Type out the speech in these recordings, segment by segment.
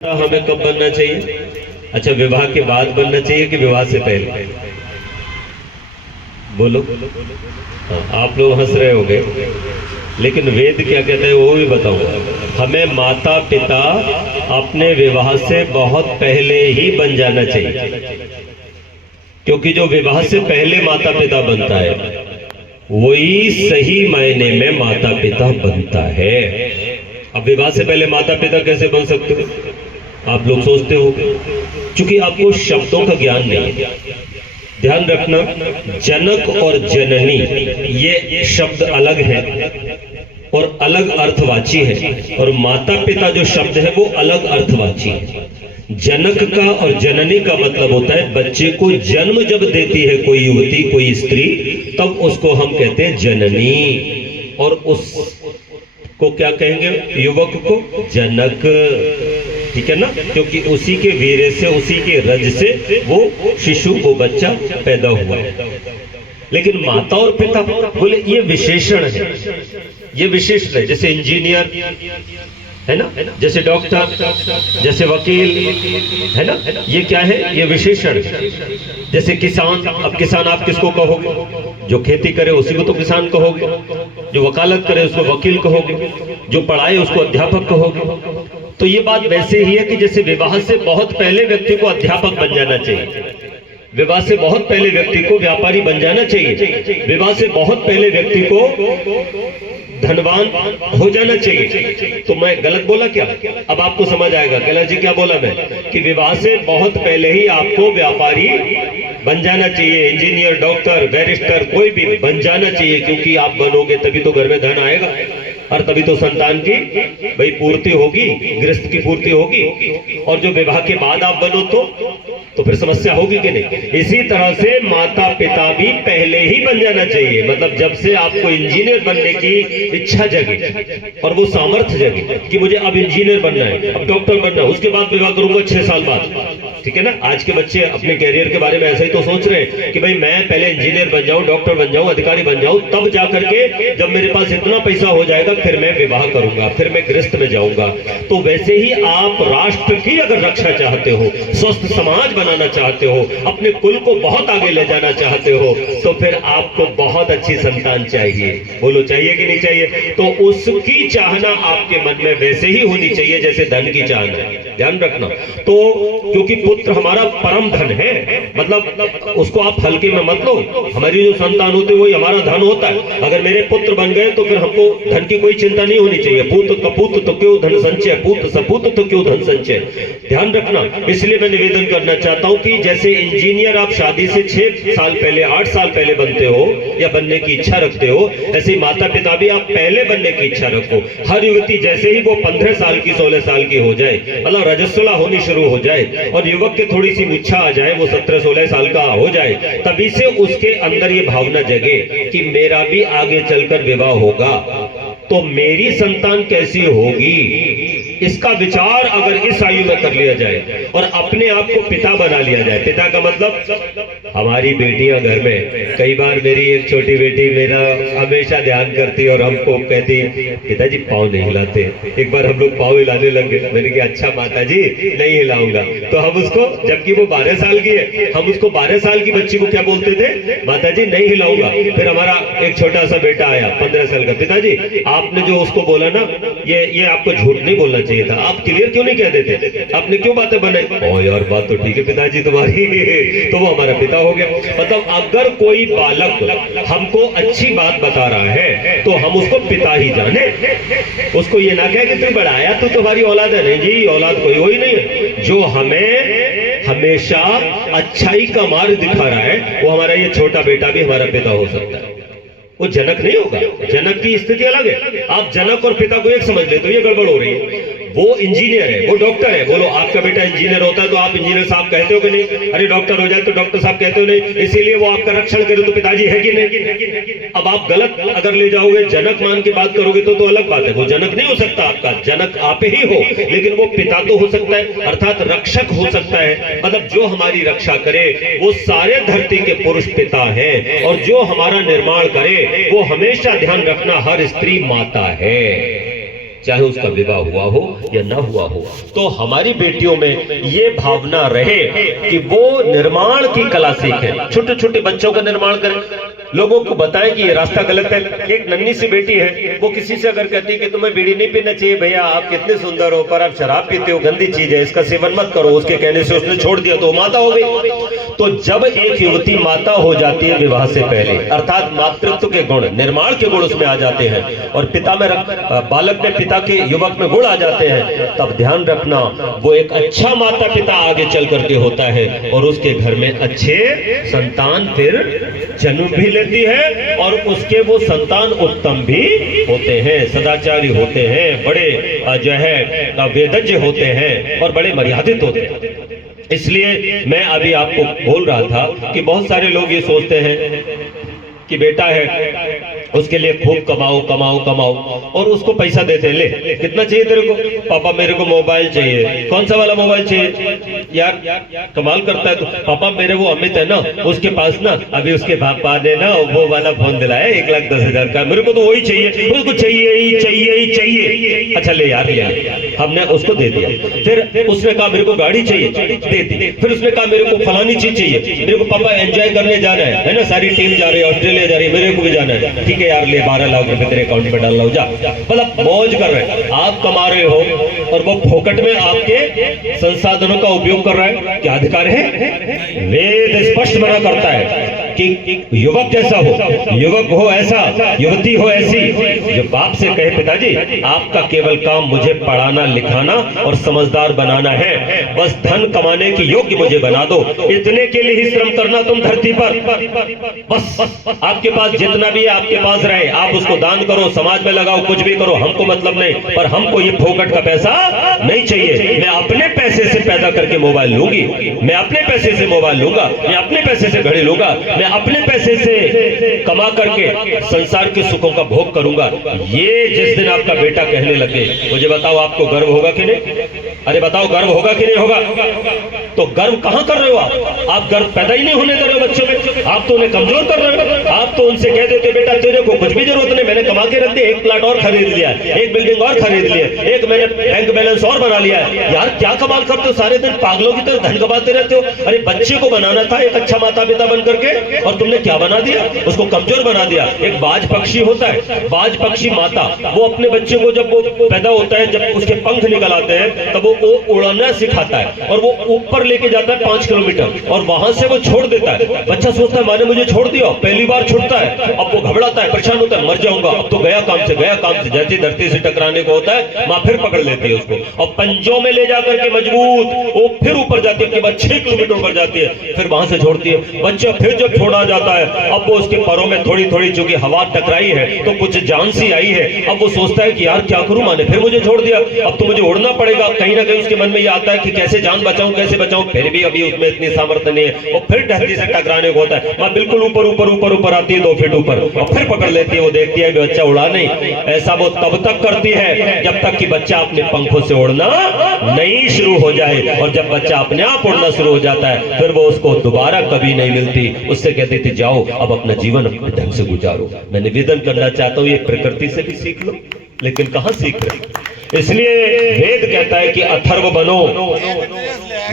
हमें कब बनना चाहिए? अच्छा, विवाह के बाद बनना चाहिए कि विवाह से पहले? बोलो। हाँ, आप लोग हंस रहे होंगे, लेकिन वेद क्या कहते हैं वो भी बताऊंगा। हमें माता पिता अपने विवाह से बहुत पहले ही बन जाना चाहिए, क्योंकि जो विवाह से पहले माता पिता बनता है वही सही मायने में माता पिता बनता है। अब विवाह से पहले माता पिता कैसे बन सकते हो? आप लोग सोचते हो, क्योंकि आपको शब्दों का ज्ञान नहीं है। ध्यान रखना, जनक और जननी ये शब्द अलग है और अलग अर्थवाची है, और माता पिता जो शब्द है वो अलग अर्थवाची है। जनक का और जननी का मतलब होता है बच्चे को जन्म जब देती है कोई युवती कोई स्त्री, तब उसको हम कहते हैं जननी, और उसको क्या कहेंगे? युवक को जनक। ठीक है ना? क्योंकि उसी के वीर्य से, उसी के रज से वो शिशु, वो बच्चा पैदा हुआ है। लेकिन माता और पिता बोले ये विशेषण है, ये विशेषण है। जैसे इंजीनियर है ना, जैसे डॉक्टर, जैसे वकील है ना, ये क्या है? ये विशेषण। जैसे किसान, अब किसान आप किसको कहोगे? जो खेती करे उसी को तो किसान कहोगे, जो वकालत करे उसको वकील कहोगे, जो पढ़ाए उसको अध्यापक कहोगे। तो ये बात वैसे ही है कि जैसे विवाह से बहुत पहले व्यक्ति को अध्यापक बन जाना चाहिए, विवाह से बहुत पहले व्यक्ति को व्यापारी बन जाना चाहिए, विवाह से बहुत पहले व्यक्ति को धनवान हो जाना चाहिए। तो मैं गलत बोला क्या? अब आपको समझ आएगा। कैलाश जी क्या बोला मैं? कि विवाह से बहुत पहले ही आपको व्यापारी बन जाना चाहिए, इंजीनियर, डॉक्टर, बैरिस्टर, कोई भी बन जाना चाहिए, क्योंकि आप बनोगे तभी तो घर में धन आएगा, और तभी तो संतान की भाई पूर्ति होगी, गृहस्थ की पूर्ति होगी। और जो विवाह के बाद आप बनो तो फिर समस्या होगी कि नहीं? इसी तरह से माता पिता भी पहले ही बन जाना चाहिए। मतलब जब से आपको इंजीनियर बनने की इच्छा जगी और वो सामर्थ्य जगी कि मुझे अब इंजीनियर बनना है, अब डॉक्टर बनना है, उसके बाद विवाह करूंगा 6 साल बाद। ठीक है ना? आज के बच्चे अपने कैरियर के बारे में ऐसा ही तो सोच रहे हैं कि भाई मैं पहले इंजीनियर बन जाऊं, डॉक्टर बन जाऊं, अधिकारी बन जाऊं, तब जाकर के जब मेरे पास इतना पैसा हो जाएगा फिर मैं विवाह करूंगा, फिर मैं गृहस्थ में जाऊंगा। तो वैसे ही आप राष्ट्र की अगर रक्षा चाहते हो, स्वस्थ समाज बनाना चाहते हो, अपने कुल को बहुत आगे ले जाना चाहते हो, तो फिर आपको बहुत अच्छी संतान चाहिए। बोलो चाहिए कि नहीं चाहिए? तो उसकी चाहना आपके मन में वैसे ही होनी चाहिए जैसे धन की चाहना है। ध्यान रखना। तो क्योंकि पुत्र हमारा परम धन है, मतलब उसको आप हल्के में मत लो। हमारी जो संतान होती है वही हमारा धन होता है। अगर मेरे पुत्र बन गए तो फिर हमको धन की कोई चिंता नहीं होनी चाहिए। पूत कपूत तो क्यों धन संचय, पूत सपूत तो क्यों धन संचय। ध्यान रखना। इसलिए मैं निवेदन करना चाहता हूं कि जैसे इंजीनियर आप शादी से 6 साल पहले, 8 साल पहले बनते हो या बनने की इच्छा रखते हो, ऐसे ही माता पिता भी आप पहले बनने की इच्छा रखो। हर युवती जैसे ही वो 15 साल की, 16 साल की हो जाए, मतलब रजस्वला होनी शुरू हो जाए, और युवक के थोड़ी सी मुच्छा आ जाए, वो 17-16 साल का हो जाए, तभी से उसके अंदर ये भावना जगे कि मेरा भी आगे चलकर विवाह होगा, तो मेरी संतान कैसी होगी, इसका विचार अगर इस आयु में कर लिया जाए और अपने आप को पिता बना लिया जाए। पिता का मतलब हमारी बेटियां घर में, कई बार मेरी एक छोटी बेटी मेरा हमेशा ध्यान करती और हमको कहती पिताजी पाँव नहीं हिलाते। एक बार हम लोग पाँव हिलाने लग गए। मैंने कहा अच्छा माता जी नहीं हिलाऊंगा। तो हम उसको, जबकि वो 12 साल की है, हम उसको 12 साल की बच्ची को क्या बोलते थे? माता जी नहीं हिलाऊंगा। फिर हमारा एक छोटा सा बेटा आया 15 साल का, पिताजी आपने जो उसको बोला ना, ये आपको झूठ नहीं बोलना चाहिए था, आप क्लियर क्यों नहीं कह देते, आपने क्यों बातें बनाई? ओ यार बात तो ठीक है पिताजी तुम्हारी। तो वो हमारा पिता हो गया। मतलब अगर कोई बालक हमको अच्छी बात बता रहा है तो हम उसको पिता ही जाने, उसको ये ना कहे कि तू बढ़ाया तो तुम्हारी औलाद है। नहीं जी, औलाद कोई हो ही नहीं है। जो हमें हमेशा अच्छाई का मार्ग दिखा रहा है वो हमारा ये छोटा बेटा भी हमारा पिता हो सकता है। वो जनक नहीं होगा। जनक की स्थिति अलग है। आप जनक और पिता को एक समझ ले तो ये गड़बड़ हो रही है। वो इंजीनियर है, वो डॉक्टर है। बोलो आपका बेटा इंजीनियर होता है तो आप इंजीनियर साहब कहते हो कि नहीं? अरे डॉक्टर हो जाए तो डॉक्टर साहब कहते हो नहीं? इसीलिए वो आपका रक्षण करे तो पिताजी है कि नहीं? अब आप गलत अगर ले जाओगे, जनक मान की बात करोगे तो अलग बात है। वो जनक नहीं हो सकता आपका, जनक आप ही हो, लेकिन वो पिता तो हो सकता है, अर्थात रक्षक हो सकता है। मतलब जो हमारी रक्षा करे वो सारे धरती के पुरुष पिता है, और जो हमारा निर्माण करे वो हमेशा ध्यान रखना हर स्त्री माता है। चाहे उसका विवाह हुआ हो या ना हुआ हो। तो हमारी बेटियों में ये भावना रहे कि वो निर्माण की कला सीखें, छोटे छोटे बच्चों का निर्माण करें, लोगों को बताएं कि ये रास्ता गलत है। एक नन्ही सी बेटी है, वो किसी से अगर कहती है कि तुम्हें बीड़ी नहीं पीना चाहिए, भैया आप कितने सुंदर हो पर आप शराब पीते हो, गंदी चीज है, इसका सेवन मत करो, उसके कहने से उसने छोड़ दिया तो माता हो गई। तो जब एक युवती माता हो जाती है विवाह से पहले, अर्थात मातृत्व के गुण, निर्माण के गुण उसमें आ जाते हैं और पिता में बालक में पिता के युवक में गुण आ जाते हैं, तब ध्यान रखना वो एक अच्छा माता पिता आगे चल करके होता है और उसके घर में अच्छे संतान फिर जन्म भी लेती है और उसके वो संतान उत्तम भी होते हैं, सदाचारी होते हैं, बड़े जो है वेदज्ञ होते हैं और बड़े मर्यादित होते हैं। इसलिए मैं अभी आपको बोल रहा था कि बहुत सारे लोग ये सोचते हैं कि बेटा है उसके लिए खूब कमाओ कमाओ कमाओ और उसको पैसा देते हैं, ले कितना चाहिए तेरे को, पापा मेरे को मोबाइल चाहिए, कौन सा वाला मोबाइल चाहिए, यार कमाल करता है तो पापा मेरे वो अमित है ना उसके पास ना अभी उसके पापा ने ना वो वाला फोन दिलाया 1,10,000 का, मेरे को तो वही चाहिए, उसको चाहिए ही चाहिए ही चाहिए। अच्छा ले यार ले, हमने उसको दे दिया। फिर उसने कहा मेरे को गाड़ी चाहिए, दे दी। फिर उसने कहा मेरे को फलानी चीज चाहिए, मेरे को पापा एंजॉय करने जाना है ना, सारी टीम जा रही है, ऑस्ट्रेलिया जा रही है, मेरे को भी जाना है, ठीक है यार ले 12 लाख रुपए तेरे अकाउंट में डाल लो जा। मतलब मौज कर रहे हैं, आप कमा रहे हो और वो फोकट में आपके संसाधनों का उपयोग कर रहा है, क्या अधिकार है? वेद स्पष्ट मना करता है कि युवक जैसा हो, युवक हो ऐसा, युवती हो ऐसी। जो बाप से कहे पिताजी आपका केवल काम मुझे पढ़ाना लिखाना और समझदार बनाना है, बस धन कमाने की योग्य मुझे बना दो, इतने के लिए ही श्रम करना तुम धरती पर, बस आपके पास जितना भी है आपके पास रहे, आप उसको दान करो, समाज में लगाओ, कुछ भी करो, हमको मतलब नहीं, पर हमको ये फोकट का पैसा नहीं चाहिए। मैं अपने पैसे से पैदा करके मोबाइल लूंगी, मैं अपने पैसे से मोबाइल लूंगा, मैं अपने पैसे से घड़ी लूंगा, मैं अपने पैसे से कमा करके संसार के सुखों का भोग करूंगा। ये जिस दिन आपका बेटा कहने लगे, मुझे बताओ आपको गर्व होगा कि नहीं? अरे बताओ गर्व होगा कि नहीं होगा? तो गर्व कहां कर रहे हो आप गर्व पैदा ही नहीं होने दे रहे हो बच्चों में, आप तो उन्हें कमजोर कर रहे हो। आप तो उनसे कह देते बेटा तेरे को कुछ भी जरूरत नहीं, मैंने कमा के रख दिया, एक प्लाट और खरीद लिया, एक बिल्डिंग और खरीद लिया, एक मैंने बैंक बैलेंस और बना लिया है। यार क्या कमाल करते हो, सारे दिन पागलों की तरह धन कमाते रहते हो। अरे बच्चे को बनाना था एक अच्छा माता पिता बन करके, और तुमने क्या बना दिया, उसको कमजोर बना दिया। एक बाज पक्षी होता है, बाज पक्षी माता, वो अपने बच्चे को जब वो पैदा होता है, जब उसके पंख निकल आते हैं, तब वो उड़ना सिखाता है और वो ऊपर लेके जाता है 5 किलोमीटर और वहां से वो छोड़ देता है। बच्चा सोचता है माँ ने मुझे छोड़ दिया, पहली बार छूटता है, अब वो घबराता है, परेशान होता है, मर जाऊंगा, अब तो गया काम से, गया काम से। जैसे धरती से टकराने को होता है, माँ फिर पकड़ लेती है उसको और पंजों में ले जाकर के मजबूत वो फिर ऊपर जाती है, 6 किलोमीटर ऊपर जाती है, फिर वहां से छोड़ती है। बच्चा फिर जब छोड़ा जाता है, अब वो उसके पैरों में थोड़ी थोड़ी चूंकि हवा टकराई है तो कुछ जान सी आई है, अब वो सोचता है कि यार क्या करूं, माँ ने फिर मुझे छोड़ दिया, अब तो मुझे उड़ना पड़ेगा। कहीं ना कहीं उसके मन में ये आता है कि कैसे जान बचाऊं, कैसे बचाऊं, फिर भी अभी उसमें इतनी सामर्थ्य नहीं है, और फिर धरती से टकराने को होता है, माँ बिल्कुल ऊपर ऊपर ऊपर ऊपर आती है 2 फीट ऊपर और फिर पकड़ लेती है। वो देखती है बच्चा उड़ा नहीं, ऐसा वो तब तक करती है जब तक कि बच्चा अपने पंखों से उड़ना नहीं शुरू हो जाए, और जब बच्चा अपने आप उड़ना शुरू हो जाता है फिर वो उसको दोबारा कभी नहीं मिलती, उससे कहती थी जाओ अब अपना जीवन अपने ढंग से गुजारो। मैं निवेदन करना चाहता हूँ ये प्रकृति से भी सीख लो, लेकिन कहां सीख रहे? इसलिए वेद कहता है कि अथर्व बनो।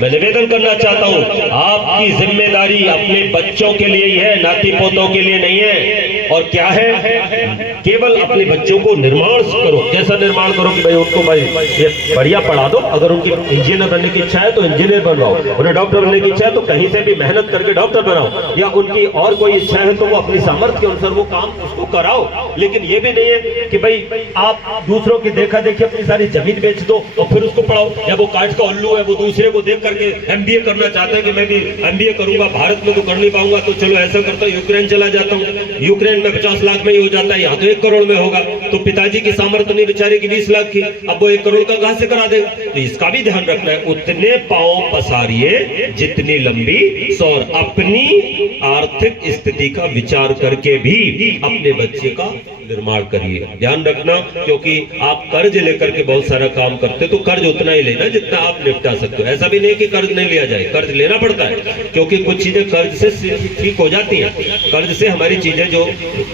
मैं निवेदन करना चाहता हूं आपकी जिम्मेदारी अपने बच्चों के लिए ही है, नाती पोतों के लिए नहीं है। और क्या है, केवल अपने बच्चों को निर्माण करो। कैसा निर्माण करो कि भाई उनको भाई ये बढ़िया पढ़ा दो, अगर उनकी इंजीनियर बनने की इच्छा है तो इंजीनियर बनवाओ, उन्हें डॉक्टर बनने की इच्छा है तो कहीं से भी मेहनत करके डॉक्टर बनाओ, या उनकी और कोई इच्छा है तो वो अपनी सामर्थ्य के अनुसार वो काम उसको कराओ। लेकिन ये भी नहीं है कि भाई आप दूसरों की देखा देखी अपनी सारी जमीन बेच दो और फिर उसको पढ़ाओ, या वो काट का उल्लू है, वो दूसरे को देख करके एमबीए करना चाहता है कि मैं भी एमबीए करूंगा, भारत में तो कर नहीं पाऊंगा तो चलो ऐसा करता हूं यूक्रेन चला जाता हूं, यूक्रेन में 50 लाख में ही हो जाता है, यहाँ तो 1 करोड़ में होगा। तो पिताजी की सामर्थ्य नहीं बेचारे की 20 लाख की, अब वो 1 करोड़ का कहां से करा देगा? तो इसका भी ध्यान रखना है, उतने पांव पसारिए जितनी लंबी सौर। अपनी आर्थिक स्थिति का विचार करके भी अपने बच्चे का निर्माण करिए। ध्यान रखना, क्योंकि आप कर्ज लेकर के बहुत सारा काम करते तो कर्ज उतना ही लेना जितना आप निपटा सकते हो। ऐसा भी नहीं कि कर्ज नहीं लिया जाए, कर्ज लेना पड़ता है, क्योंकि कुछ चीजें कर्ज से ठीक हो जाती हैं। कर्ज से हमारी चीजें जो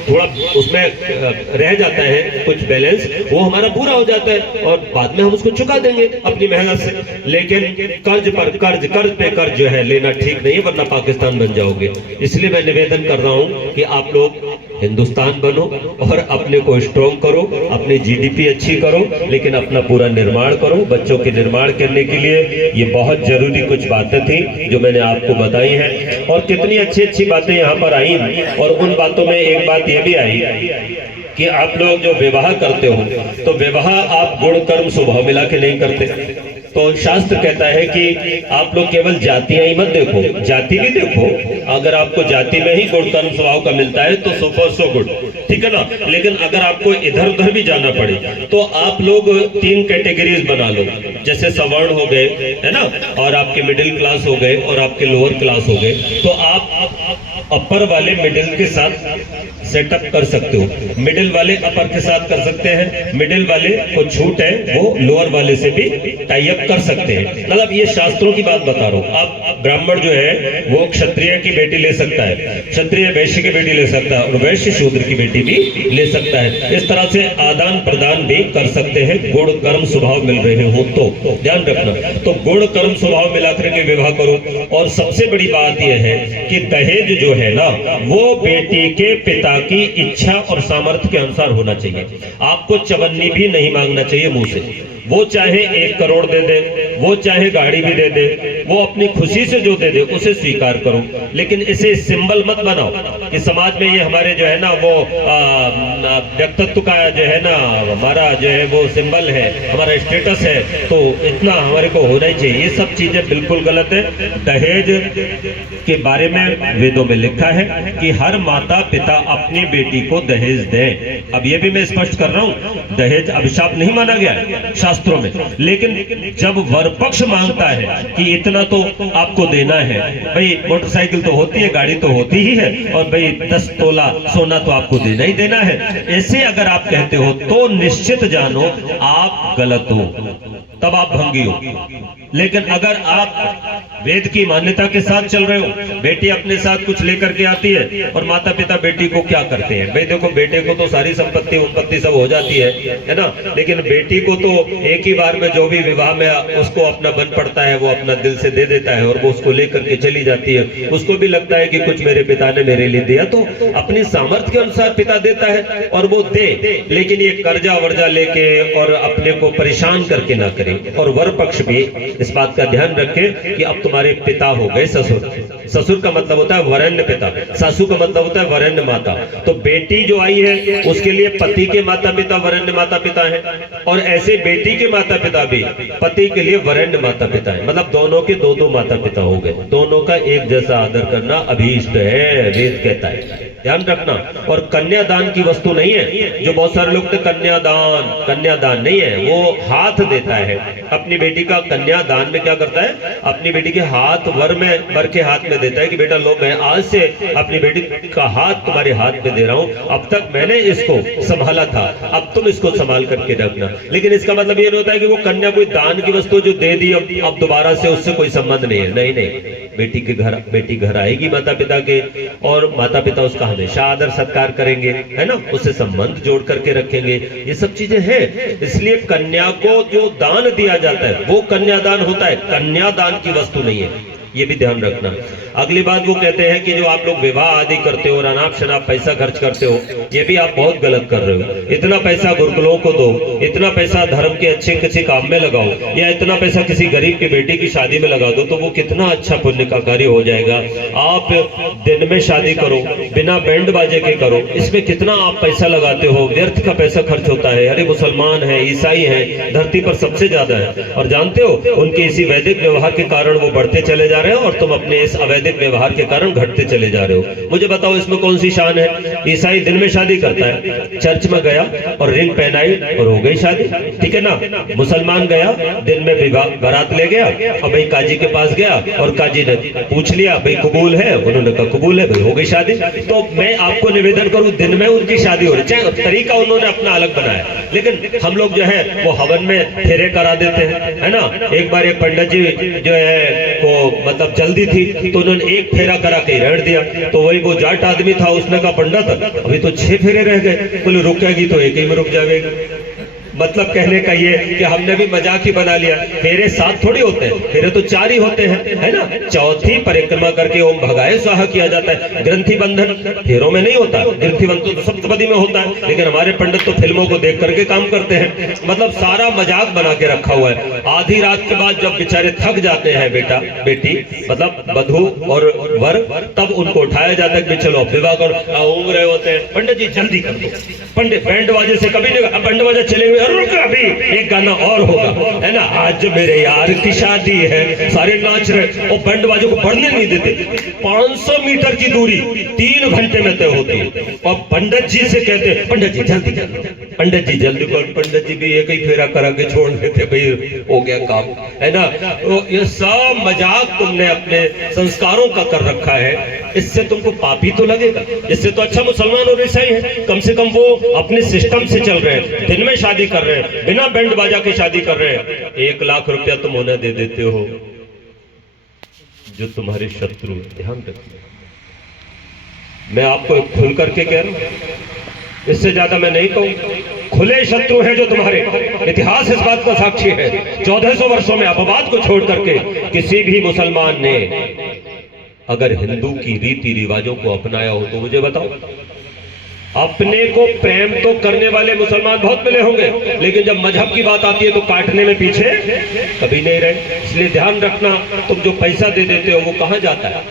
थोड़ा उसमें रह जाता है कुछ बैलेंस, वो हमारा पूरा हो जाता है और बाद में हम उसको चुका देंगे अपनी मेहनत से। लेकिन कर्ज पर कर्ज, कर्ज पे कर्ज जो है लेना ठीक नहीं है, वरना पाकिस्तान बन जाओगे। इसलिए मैं निवेदन कर रहा हूं कि आप लोग हिंदुस्तान बनो और अपने को स्ट्रॉन्ग करो, अपनी जीडीपी अच्छी करो, लेकिन अपना पूरा निर्माण करो। बच्चों के निर्माण करने के लिए ये बहुत जरूरी कुछ बातें थी जो मैंने आपको बताई हैं, और कितनी अच्छी अच्छी बातें यहाँ पर आई। और उन बातों में एक बात ये भी आई कि आप लोग जो विवाह करते हो तो विवाह आप गुण कर्म स्वभाव मिला के नहीं करते। तो शास्त्र कहता है कि आप लोग केवल जातियां ही मत देखो, जाति भी देखो। अगर आपको जाति में ही गुण कर्म स्वभाव का मिलता है तो सो फॉर सो गुड, ठीक है ना। लेकिन अगर आपको इधर उधर भी जाना पड़े तो आप लोग 3 कैटेगरीज बना लो, जैसे सवर्ण हो गए, है ना, और आपके मिडिल क्लास हो गए और आपके लोअर क्लास हो गए। तो आप अपर वाले मिडिल के साथ सेटअप कर सकते हो, मिडिल वाले अपर के साथ कर सकते हैं, मिडिल वाले को छूट है वो लोअर वाले से भी टाई अप कर सकते हैं। मतलब ये शास्त्रों की बात बता रहा हूँ। आप ब्राह्मण जो है वो क्षत्रिय की बेटी ले सकता है, क्षत्रिय वैश्य की बेटी ले सकता है, और वैश्य शूद्र की बेटी भी ले सकता है। इस तरह से आदान प्रदान भी कर सकते हैं, गुण कर्म स्वभाव मिल रहे हो तो ध्यान रखना। तो गुण कर्म स्वभाव मिलाकर के विवाह करो। और सबसे बड़ी बात यह है कि दहेज जो है ना वो बेटी के पिता की इच्छा और सामर्थ्य के अनुसार होना चाहिए। आपको चवन्नी भी नहीं मांगना चाहिए मुंह से। वो चाहे 1 करोड़ दे दे, वो चाहे गाड़ी भी दे दे, वो अपनी खुशी से जो दे दे उसे स्वीकार करो। लेकिन इसे सिंबल मत बनाओ कि समाज में ये हमारे जो है ना वो व्यक्तित्व का जो है ना हमारा जो है वो सिंबल है, हमारा स्टेटस है, तो इतना हमारे को होना ही चाहिए। ये सब चीजें बिल्कुल गलत है। दहेज के बारे में वेदों में लिखा है कि हर माता पिता अपनी बेटी को दहेज दे। अब ये भी मैं स्पष्ट कर रहा हूँ, दहेज अभिशाप नहीं माना गया है शास्त्रों में, लेकिन जब वर पक्ष मांगता है कि इतना तो आपको देना है, भाई मोटरसाइकिल तो होती है, गाड़ी तो होती ही है, और भाई 10 तोला सोना तो आपको देना ही देना है, ऐसे अगर आप कहते हो तो निश्चित जानो आप गलत हो, तब आप भंगी हो। लेकिन अगर आप वेद की मान्यता के साथ चल रहे हो, बेटी अपने साथ कुछ लेकर के आती है और माता पिता बेटी को क्या करते हैं, भाई देखो बेटे को तो सारी संपत्ति सब हो जाती है ना, लेकिन बेटी को तो एक ही बार में जो भी विवाह में उसको अपना बन पड़ता है वो अपना दिल से दे देता है और वो उसको लेकर के चली जाती है। उसको भी लगता है कि कुछ मेरे पिता ने मेरे लिए दिया, तो अपनी सामर्थ्य के अनुसार पिता देता है और वो दे, लेकिन ये कर्जा वर्जा लेके और अपने को परेशान करके ना करे। और वर पक्ष भी इस बात का ध्यान रखे कि अब तुम्हारे पिता हो गए ससुर। ससुर का मतलब होता है वरेण्य पिता, सासू का मतलब होता है वरेण्य माता। तो बेटी जो आई है उसके लिए पति के माता पिता वरेण्य माता पिता है, और ऐसे बेटी के माता पिता भी पति के लिए वरेण्य माता पिता है। मतलब दोनों के 2-2 माता पिता हो गए। दोनों का एक जैसा आदर करना अभीष्ट है, वेद कहता है, ध्यान रखना। और कन्यादान की वस्तु नहीं है, जो बहुत सारे लोग कन्यादान नहीं है, वो हाथ देता है अपनी बेटी का। कन्यादान में क्या करता है, अपनी बेटी के हाथ वर के हाथ में देता है कि बेटा लो, मैं आज से अपनी बेटी का हाथ तुम्हारे हाथ में दे रहा हूं, अब तक मैंने इसको संभाला था, अब तुम इसको संभाल करके रखना। लेकिन इसका मतलब ये नहीं होता है कि वो कन्या कोई दान की वस्तु जो दे दी अब दोबारा से उससे कोई संबंध नहीं है। नहीं, बेटी घर आएगी माता पिता के, और माता पिता उसका हमेशा आदर सत्कार करेंगे, है ना, उससे संबंध जोड़ करके रखेंगे। ये सब चीजें हैं। इसलिए कन्या को जो दान दिया जाता है वो कन्यादान होता है, कन्यादान की वस्तु नहीं है, ये भी ध्यान रखना। अगली बात वो कहते हैं कि जो आप लोग विवाह आदि करते हो और अनाप शनाप पैसा खर्च करते हो, ये भी आप बहुत गलत कर रहे हो। इतना पैसा गुरुकुलों को दो, इतना पैसा धर्म के अच्छे काम में लगाओ, या इतना पैसा किसी गरीब की बेटी की शादी में लगा दो, तो वो कितना अच्छा पुण्य का कार्य हो जाएगा। आप दिन में शादी करो, बिना बैंड बाजे के करो, इसमें कितना आप पैसा लगाते हो, व्यर्थ का पैसा खर्च होता है। अरे मुसलमान है, ईसाई है, धरती पर सबसे ज्यादा है, और जानते हो उनके इसी वैदिक व्यवहार के कारण वो बढ़ते चले जा रहे हो और तुम अपने इस अवैधिक व्यवहार के कारण घटते चले जा रहे हो। मुझे बताओ इसमें कौन सी शान है। ईसाई दिन में शादी करता है, चर्च में गया और रिंग पहनाई और हो गई शादी, ठीक है ना। मुसलमान गया, दिन में विवाह बारात ले गया और भाई काजी के पास गया और काजी ने पूछ लिया भाई कबूल है, उन्होंने कहा कबूल है, भाई हो गई शादी। तो मैं आपको निवेदन करूं, दिन में उनकी शादी हो रही, चाहे तरीका उन्होंने अपना अलग बनाया, लेकिन हम लोग जो है वो हवन में फेरे करा देते हैं, है ना। एक बार एक पंडित जी जो है को मतलब जल्दी थी तो उन्होंने एक फेरा करा के रहने दिया। तो वही वो जाट आदमी था, उसने कहा पंडित अभी तो 6 फेरे रह गए। बोले रुकेगी तो एक ही में रुक जाएगा। मतलब कहने का ये कि हमने भी मजाक ही बना लिया, फेरे 7 थोड़ी होते हैं, फेरे तो 4 ही होते हैं, है ना। चौथी परिक्रमा करके ओम भगाए स्वाहा किया जाता है। ग्रंथि बंधन फेरों में नहीं होता, ग्रंथि बंधन तो सप्तपदी में होता है, लेकिन हमारे पंडित तो फिल्मों को देख करके काम करते हैं। मतलब सारा मजाक बना के रखा हुआ है। आधी रात के बाद जब बेचारे थक जाते हैं बेटा बेटी, मतलब वधू और वर, तब उनको उठाया जाता है कि चलो विवाह करो। ऊँग रहे होते हैं, पंडित जी जल्दी कर दो। पंडित बैंड बाजे से कभी नहीं, बैंड बाजा चलेंगे, अभी एक गाना और होगा, है ना। आज मेरे यार की शादी है, सारे नाच रहे और बैंड बाजे को बढ़ने नहीं देते। 500 मीटर की दूरी 3 घंटे में तय होती है और पंडित जी से कहते हैं पंडित जी जल्दी कर, पंडित जी जल्दी कर। पंडित जी भी एक ही फेरा करा के छोड़ देते, भाई हो गया काम, है ना। तो ये सब मजाक तुमने अपने संस्कारों का कर रखा है, इससे तुमको पापी तो लगेगा। इससे तो अच्छा मुसलमान और ईसाई है, कम से कम वो अपने सिस्टम से चल रहे हैं, दिन में शादी कर रहे हैं, बिना बैंड बाजा के शादी कर रहे हैं। 1 लाख रुपया तुम उन्हें दे देते हो जो तुम्हारे शत्रु। ध्यान रखना, मैं आपको खुल करके कह रहा हूं, इससे ज्यादा मैं नहीं कहूं। खुले शत्रु हैं जो तुम्हारे, इतिहास इस बात का साक्षी है। 1400 वर्षों में अपवाद को छोड़ करके किसी भी मुसलमान ने अगर हिंदू की रीति रिवाजों को अपनाया हो तो मुझे बताओ। अपने को प्रेम तो करने वाले मुसलमान बहुत मिले होंगे, लेकिन जब मजहब की बात आती है तो काटने में पीछे कभी नहीं रहे। इसलिए ध्यान रखना, तुम जो पैसा दे देते हो वो कहां जाता है?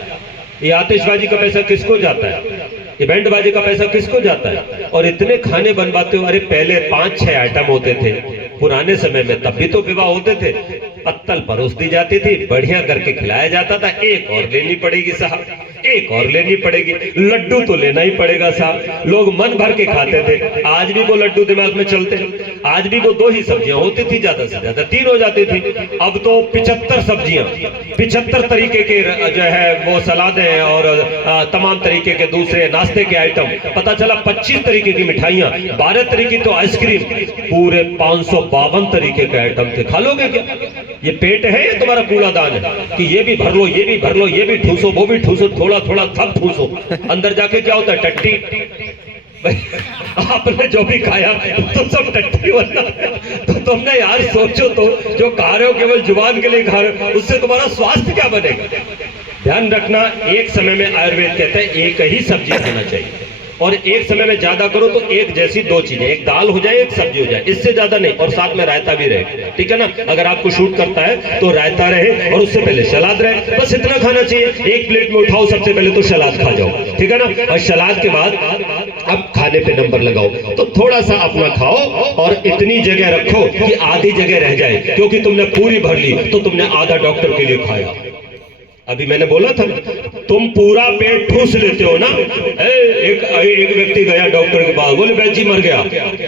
ये आतिशबाजी का पैसा किसको जाता है? ये बैंड बाजी का पैसा किसको जाता है? और इतने खाने बनवाते हो। अरे पहले 5-6 आइटम होते थे पुराने समय में, तब भी तो विवाह होते थे। पत्तल परोस दी जाती थी, बढ़िया करके खिलाया जाता था। एक और लेनी पड़ेगी साहब, एक और लेनी पड़ेगी, लड्डू तो लेना ही पड़ेगा साहब। लोग मन भर के खाते थे। आज भी वो लड्डू दिमाग में चलते हैं। आज भी वो 2 ही सब्जियां होती थी, ज्यादा से ज्यादा 3 हो जाती थी। अब तो 75 सब्जियां, 75 तरीके के जो है वो सलादें और तमाम तरीके के दूसरे नाश्ते के आइटम। पता चला 25 तरीके की मिठाइयां, 12 तरीके तो आइसक्रीम, पूरे 552 तरीके के आइटम थे। खा लोगे क्या? ये पेट है या तुम्हारा कूड़ादान है कि ये भी भर लो, ये भी भर लो, ये भी ठूसो, वो भी ठूसो, थोड़ा थोड़ा सब ठूसो। अंदर जाके क्या होता है? टट्टी। आपने जो भी खाया तो सब टट्टी बनना। तो तुमने यार सोचो तो, जो खा रहे हो केवल जुबान के लिए खा रहे हो, उससे तुम्हारा स्वास्थ्य क्या बनेगा? ध्यान रखना, एक समय में आयुर्वेद कहता है एक ही सब्जी खाना चाहिए, और एक समय में ज्यादा करो तो एक जैसी 2 चीजें, एक दाल हो जाए, एक सब्जी हो जाए, इससे ज्यादा नहीं। और साथ में रायता भी रहे, ठीक है ना। अगर आपको शूट करता है तो रायता रहे और उससे पहले सलाद रहे, बस इतना खाना चाहिए। एक प्लेट में उठाओ, सबसे पहले तो सलाद खा जाओ, ठीक है ना। और सलाद के बाद अब खाने पे नंबर लगाओ, तो थोड़ा सा अपना खाओ और इतनी जगह रखो कि आधी जगह रह जाए, क्योंकि तुमने पूरी भर ली तो तुमने आधा डॉक्टर के लिए खाया। अभी मैंने बोला था तुम पूरा पेट ठूस लेते हो ना। एक व्यक्ति गया डॉक्टर के पास, बोले वैद्य जी मर गया।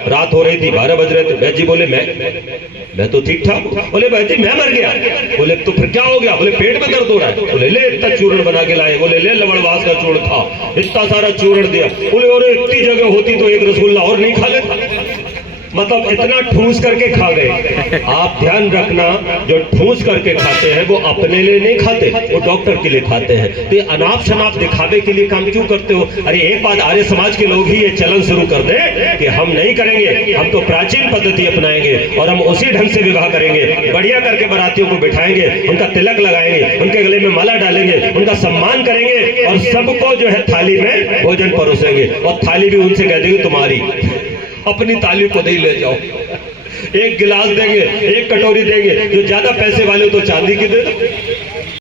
रात हो रही थी, 12 बज रहे थे। वैद्य जी बोले मैं तो ठीक ठाक। बोले वैद्य जी मैं मर गया। बोले तो फिर क्या हो गया? बोले पेट में दर्द हो रहा है। बोले ले इतना चूर्ण बना के लाए। बोले ले लवणवास का चूर्ण था, इतना सारा चूर्ण दिया। बोले और इतनी जगह होती तो एक रसगुल्ला और नहीं खा लेता। मतलब इतना ठूस करके खा गए। आप ध्यान रखना, जो ठूस करके खाते हैं वो अपने लिए नहीं खाते, वो डॉक्टर के लिए खाते हैं। तो ये अनाप शनाप दिखावे के लिए काम क्यों करते हो? अरे एक बात आर्य समाज के लोग ही ये चलन शुरू कर दे कि हम नहीं करेंगे, हम तो प्राचीन पद्धति अपनाएंगे और हम उसी ढंग से विवाह करेंगे। बढ़िया करके बारातियों को बिठाएंगे, उनका तिलक लगाएंगे, उनके गले में माला डालेंगे, उनका सम्मान करेंगे और सबको जो है थाली में भोजन परोसेंगे। और थाली भी उनसे कह देंगे तुम्हारी, अपनी थाली को नहीं ले जाओ। एक गिलास देंगे, एक कटोरी देंगे। जो ज्यादा पैसे वाले तो चांदी की दे दो।